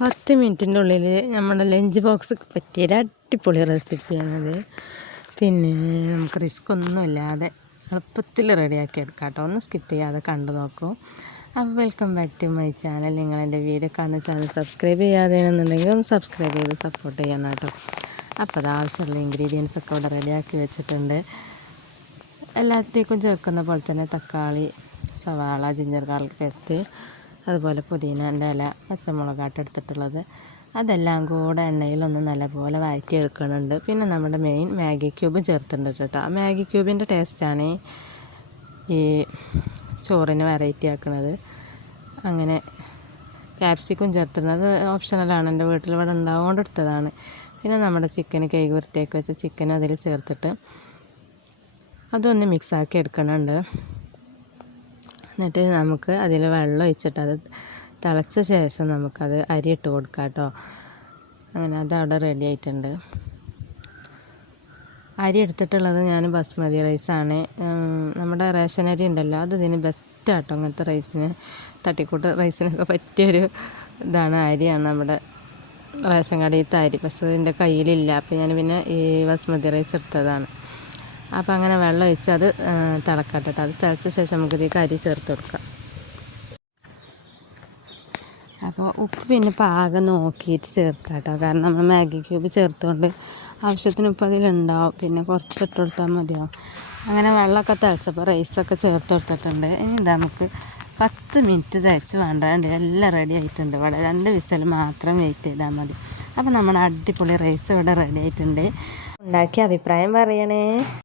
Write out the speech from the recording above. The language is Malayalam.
10 മിനിറ്റിൻ്റെ ഉള്ളിൽ നമ്മുടെ ലഞ്ച് ബോക്സ് പറ്റിയ ഒരു അടിപൊളി റെസിപ്പിയാണത്. പിന്നെ നമുക്ക് റിസ്ക് ഒന്നുമില്ലാതെ എളുപ്പത്തിൽ റെഡിയാക്കി എടുക്കാം കേട്ടോ. ഒന്ന് സ്കിപ്പ് ചെയ്യാതെ കണ്ടു നോക്കൂ. അപ്പോൾ welcome back to my channel. നിങ്ങളെൻ്റെ വീഡിയോ കാണുന്ന ചാനൽ സബ്സ്ക്രൈബ് ചെയ്യാതെയാണെന്നുണ്ടെങ്കിൽ ഒന്ന് സബ്സ്ക്രൈബ് ചെയ്ത് സപ്പോർട്ട് ചെയ്യണം കേട്ടോ. അപ്പോൾ അത് ആവശ്യമുള്ള ഇൻഗ്രീഡിയൻസ് ഒക്കെ ഇവിടെ റെഡിയാക്കി വെച്ചിട്ടുണ്ട്. എല്ലാത്തേക്കും ചേർക്കുന്ന പോലെ തന്നെ തക്കാളി, സവാള, ജിഞ്ചർ ഗാർലിക് പേസ്റ്റ്, അതുപോലെ പുതിനേൻ്റെ ഇല, പച്ചമുളകാട്ട് എടുത്തിട്ടുള്ളത്. അതെല്ലാം കൂടെ എണ്ണയിലൊന്ന് നല്ലപോലെ വഴറ്റി എടുക്കുന്നുണ്ട്. പിന്നെ നമ്മുടെ മെയിൻ മാഗി ക്യൂബ് ചേർത്തിട്ടുണ്ട് കേട്ടോ. മാഗി ക്യൂബിൻ്റെ ടേസ്റ്റാണ് ഈ ചോറിന് വെറൈറ്റി ആക്കുന്നത്. അങ്ങനെ ക്യാപ്സിക്കും ചേർത്തിരുന്നത് ഓപ്ഷണലാണ്, എൻ്റെ വീട്ടിൽ ഇവിടെ ഉണ്ടാവുകൊണ്ട് എടുത്തതാണ്. പിന്നെ നമ്മുടെ ചിക്കന് കഴുകി വൃത്തിയാക്കി വെച്ച ചിക്കനും അതിൽ ചേർത്തിട്ട് അതൊന്ന് മിക്സാക്കി എടുക്കുന്നുണ്ട്. എന്നിട്ട് നമുക്ക് അതിൽ വെള്ളം ഒഴിച്ചിട്ട് അത് തിളച്ച ശേഷം നമുക്കത് അരി ഇട്ട് കൊടുക്കാം കേട്ടോ. അങ്ങനെ അതവിടെ റെഡി ആയിട്ടുണ്ട്. അരി എടുത്തിട്ടുള്ളത് ഞാൻ ബസ്മതി റൈസാണ്. നമ്മുടെ റേഷൻ അരി ഉണ്ടല്ലോ, അത് ഇതിന് ബെസ്റ്റാട്ടോ. അങ്ങനത്തെ റൈസിന്, തട്ടിക്കൂട്ട് റൈസിനൊക്കെ പറ്റിയൊരു ഇതാണ്, അരിയാണ് നമ്മുടെ റേഷൻ കടയിലത്തെ അരി. പക്ഷേ അതിൻ്റെ കയ്യിലില്ല, അപ്പോൾ ഞാൻ പിന്നെ ഈ ബസ്മതി റൈസ് എടുത്തതാണ്. അപ്പോൾ അങ്ങനെ വെള്ളം ഒഴിച്ച് അത് തിളക്കട്ടെ. അത് തിളച്ച ശേഷം നമുക്കിതിലേക്ക് അരി ചേർത്ത് കൊടുക്കാം. അപ്പോൾ ഉപ്പ് പിന്നെ പാകം നോക്കിയിട്ട് ചേർക്കാം കേട്ടോ. കാരണം നമ്മൾ മാഗി ക്യൂബ് ചേർത്തുകൊണ്ട് ആവശ്യത്തിന് ഉപ്പ് അതിലുണ്ടാവും. പിന്നെ കുറച്ച് ഇട്ട് കൊടുത്താൽ മതിയാവും. അങ്ങനെ വെള്ളമൊക്കെ തിളച്ചപ്പോൾ റൈസൊക്കെ ചേർത്ത് കൊടുത്തിട്ടുണ്ട്. ഇനി നമുക്ക് 10 മിനിറ്റ് തയ്ച്ച് വേണ്ട, എല്ലാം റെഡി ആയിട്ടുണ്ട്. ഇവിടെ 2 വിസിൽ മാത്രം വെയിറ്റ് ചെയ്താൽ മതി. അപ്പോൾ നമ്മുടെ അടിപൊളി റൈസ് ഇവിടെ റെഡി ആയിട്ടുണ്ട്. ഉണ്ടാക്കിയ അഭിപ്രായം പറയണേ.